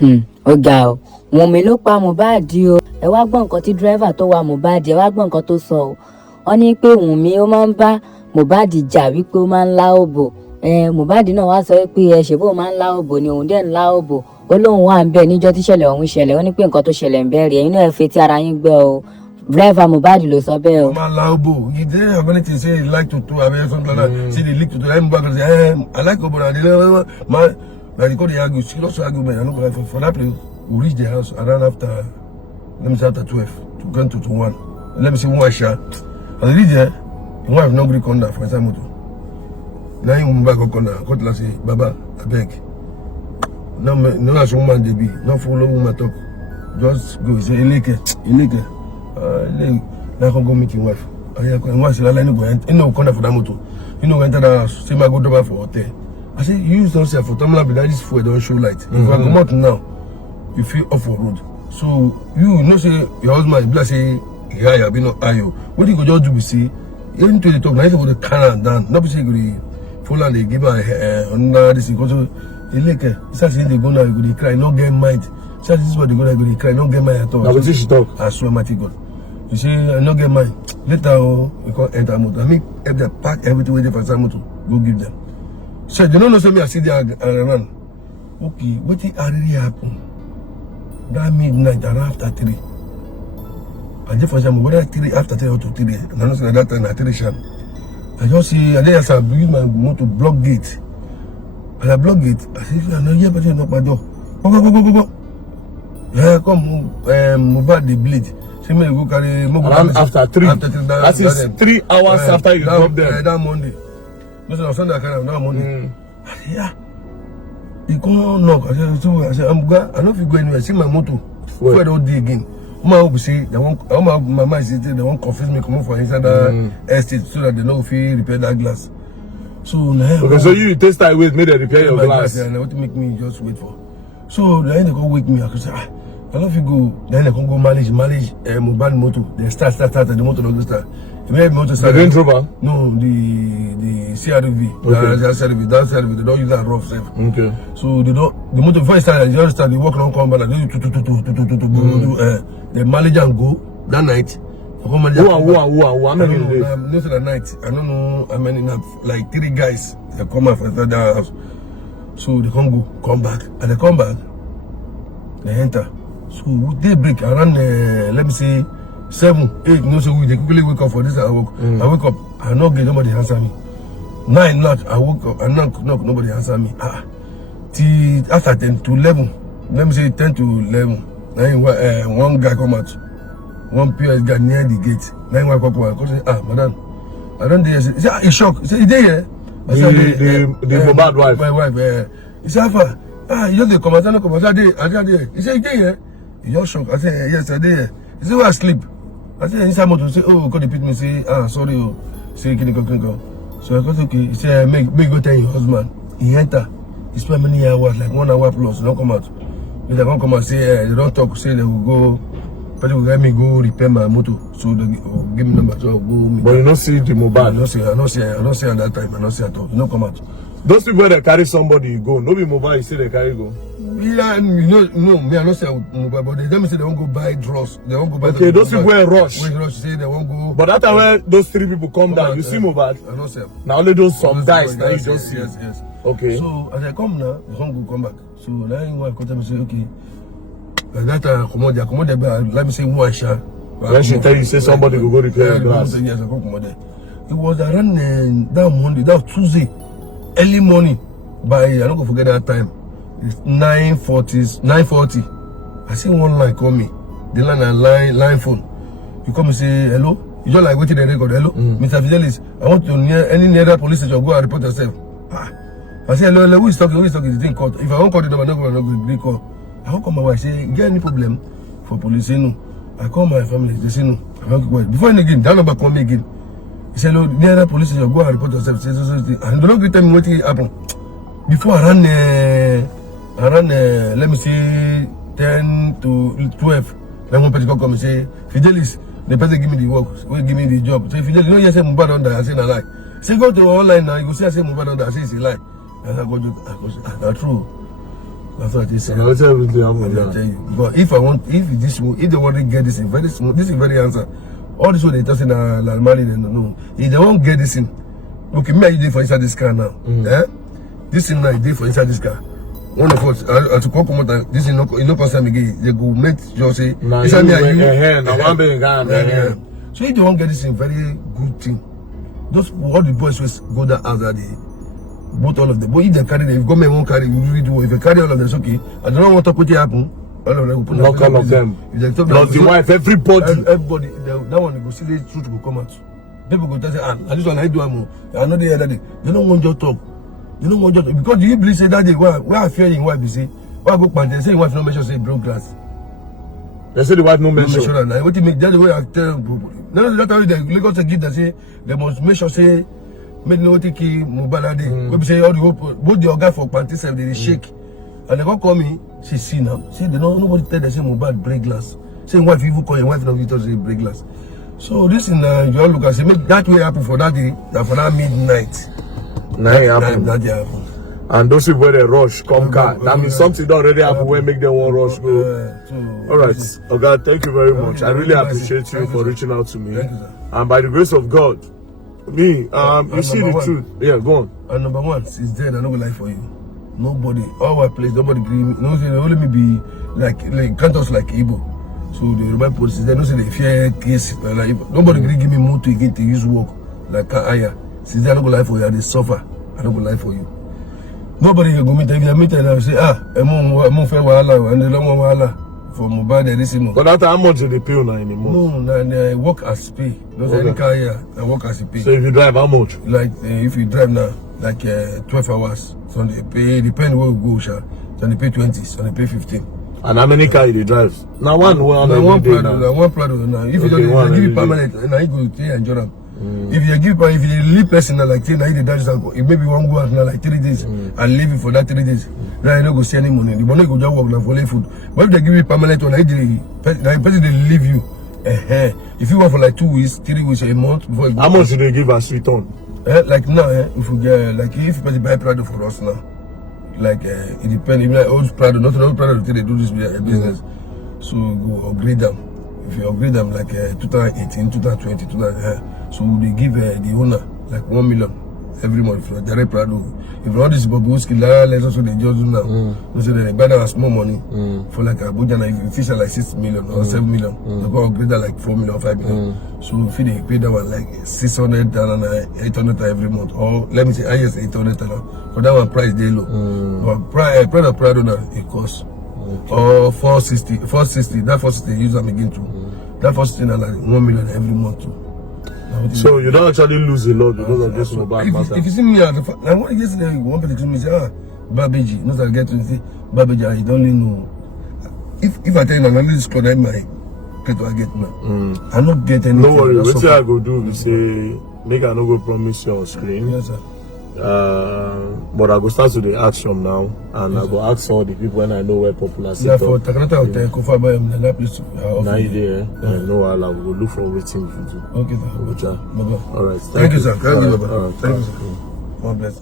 Ọ̀gá o, Wunmi ló pa Mohbad o. Ẹ wá gbọ́ nǹkan tí dírẹ́fà tó wa Mohbad, ẹ wá gbọ́ nǹkan tó sọ o. Wọ́n ní pé Wunmi ó máa ń bá Mohbad jà wípé ó máa ń lá òbò. Mohbad náà wá sọ pé ṣèbó máa ń lá òbò ni òun dẹ̀ ń lá òbò. Ó lóun wà ń bẹ̀ níjọ́ tíṣẹ̀lẹ̀ ọ̀hún ṣẹlẹ̀. Ó ní pé nǹkan tó ṣẹlẹ̀ ń bẹ̀rẹ̀ ẹ̀yin náà ẹ fetí ara yín gbọ́ o. Dírẹ́fà Mohbad ló sọ bẹ́ẹ̀ o. Ó máa ń lá òbò. He didn't have anything to say he like to something like that. See the leak to I'm back and say, I like òbò na man. Like they call the argue, serious argument. I know for that place, we reach the house around after, let me say after 12 to go to 1. Let me see one shot. As I reach there, the wife no agree conda for example. Now you move back on conda. Cut la say, Baba, I beg. No as woman they be, no follow woman talk. Just go say, Eleke. Now come go meet your wife. I want to say, you know conda for that motor. You know enter the house. Say my go over for hotel. I say, use yourself for time like that. This fuel don't show light. If I come out now, you feel off the road. So you know say your husband is say, yeah, be not ayo. What you go just do be say, even to the talk, nice about the can down. Not be say you full and they give her under this because they like it's as they go now you go cry, not get mind. So this is what they go now you go cry, not get mind at all. Now what she talk? I swear, my God. You say I not get mind. Later we can't enter motor. I mean, if they pack everything waiting for some motor, go give them. So you don't know say me I see there and run. Okay, what did really happen? That midnight around after 3. I just for some whether 3 after 3 or to 3. And I know say that time at 3 sharp. I just see I just use my motor to block gate. And I block gate. I say I know here but you knock my door. Go. Yeah, come Mohbad the bleed. See me go carry around after 3. That is 3 hours after you drop them. That Monday. Listen, on Sunday I can't have that money. I say, yeah. He come knock. I say, I'm going. I don't feel go anywhere. See my motor. Where don't dig again? My hope say they won't. My mind say they won't confuse me come for inside the estate so that they know if you repair that glass. So now. Okay, so you test that with me to repair your glass. Yeah, what to make me just wait for. So then they go wake me. I could say, I don't feel go. Then they can go manage Mohbad motor. They start and the motor don't start. Maybe motor start. The Range Rover? No, the CRV. Okay. That CRV, they don't use that rough self. Okay. So they don't. The motor first start, they just start. They walk around, come back, like the manager and go that night. Who? How many days? Not that night. I don't know how many. Like 3 guys. They come out from that house. So they can't go, come back, and they come back. They enter. So they break around. Let me say. 7, 8, no, so they quickly wake up for this. I wake up, I not get nobody answer me. 9, not, I woke up, I knock, nobody answer me. Till after 10 to 11, let me say 10 to 11. Then one guy come out, one PS guy near the gate. Then one come say, madam, I don't dare. He said, he's shocked. He said, he there? The Mohbad wife. My wife. He said, you just the come out, no come out. I there. He said, he there? He just shocked. I said, yes, I there. He said, where I sleep? I said, inside motor, say, oh, God, they pick me, say, sorry, say, can you go? So I got okay. He said, make go tell your husband. He enter. He spent many hours, like 1 hour plus, don't come out. If they don't come out, say, they don't talk, say, they will go, but they will let me go repair my motor. So they will give me number, so I'll go. But you don't see the Mohbad? I don't see at that time, I don't see at all. You don't come out. Those people that carry somebody, you go. No be Mohbad, you say they carry go. Yeah, no, me, I don't say Mohbad, but they tell me say they won't go buy drugs. They won't go buy. Okay, those people will rush. When rush, say they won't go. But that time when those 3 people come down, you see Mohbad. I don't say. Now only those some guys now you just see. Yes. Okay. So as I come now, they won't go come back. So now you want to come say okay. Like that come there. Let me say one shot. When she tell you say somebody will go repair your glass. Yes, I come there. It was around that Monday, that Tuesday, early morning. By I don't go forget that time. It's 9:40. I see one line call me. The line phone. You come and say hello. You just like waiting the record. Hello, Mr. Fidelis. I want to any near police station. Go and report yourself. I say hello. Who is talking? Who is talking? It's in court. If I won't call the number, I'm not going to call. I won't call my wife. Say, get any problem for police? Say no. I call my family. They say no. I won't go. Before again, that number call me again. He said hello. Near police station. Go and report yourself. Say so. And don't tell me what happened. Before I ran, let me say 10 to 12. Then one person come and say, Fidelis, the person give me the work, will give me the job. Say, Fidelis, you know you say Mohbad on that, I say a lie. Say, go to online now, you go see I say Mohbad on that, I say it's a lie. And I go, that's true. That's what they say. I'll tell you, I'll tell you. But if they want to get this in very smooth, this is very answer. All this what they talking like money, they don't know. If they won't get this in, okay, me are you there for inside this car now? Eh? This thing now is there for inside this car. One of us, to come out, this is no concern again. They go make sure say, now you you so if they won't get this in, very good thing. Just all the boys will go that as they both all of them. But if they carry them, if government won't carry, we really do. If they carry all of them, it's okay. I don't want to put it happen. All of them will put knock all of them. Plus the wife, everybody. Everybody, that one go see the truth will come out. People go tell say, I just want to do more. I know the other day. They don't want your talk. They don't want your talk. Because you believe say that day where I fear in wife, you say, why go pan? They say wife no mention say broke glass. They say the wife no mention. What you make that's the way I tell people. No, that's how they Lagos to give that say they must make sure say make no take Mohbad day. We say all the both the organ for panty self they shake. And they come call me, she see now. Say they know nobody tell they say Mohbad break glass. Say wife even call your wife now you tell say break glass. So this in you all look and say make that way happen for that day, that for that midnight. That happen. And those people where they rush, come car. That means something don't already happen where make them want rush go. All right, okay, thank you very much. I really appreciate you for reaching out to me. Thank you, sir. And by the grace of God, me, you see the truth. Yeah, go on. And number one, it's dead. I don't lie for you. Nobody, all my place, nobody agree me. No, say only me be like can't us like Igbo. So the Yoruba police, they don't say they fear case like nobody agree give me more to get to use work like Aya. Since I don't go lie for you, I suffer. I don't go lie for you. Nobody can go meet them. Meet them and say, I'm fair wahala and they don't want wahala for Mohbad this month. But that's how much do they pay now anymore? No, I work as pay. No, any car here, I work as a pay. So if you drive, how much? Like if you drive now, like 12 hours. So they pay, depending where you go, sha. So they pay 20, so they pay 15. And how many cars you drive? Now one Prado now. If you don't give it permanent, now you go to enjoy them. If you leave person like say now you drive, it maybe one go out now like 3 days and leave it for that 3 days. Now you don't go see any money. The money go just work now for lay food. But if they give you permanent one, the person they leave you. If you work for like 2 weeks, 3 weeks, a month before you go. How much do they give us return? Like now, if you get like if you buy Prado for us now, like it depends. Even like old Prado, not old Prado, they do this business. So go upgrade them. If you upgrade them like 2018, 2020, 2000, so they give the owner like 1 million every month for direct Prado. If all this Bobowski, let's also they just do now. So they buy them small money for like Abuja. Now if you fish like 6 million or 7 million, they go upgrade that like 4 million, 5 million. So if they pay that one like 600,000, 800,000 every month, or let me say I just 800,000. For that one price they low. But Prado now it costs. Or 460. That 460 use them again too. That 460 now like 1 million every month too. So you don't actually lose a lot because of this Mohbad matter. If you see me at the I want yesterday one person to me say, Babeji, not I get to say Babeji, I don't really know. If I tell you now, this code my get I get now. I not get anything. No worry, what I go do we say make I no go promise you on screen. Yes, sir. But I go start to the action now, and I go ask all the people when I know where popular sit for Takanata Hotel, Kofa by that place. Now you there, no, I will look for waiting for you. Okay, sir. All right. Thank you, sir. Thank you, sir. God bless.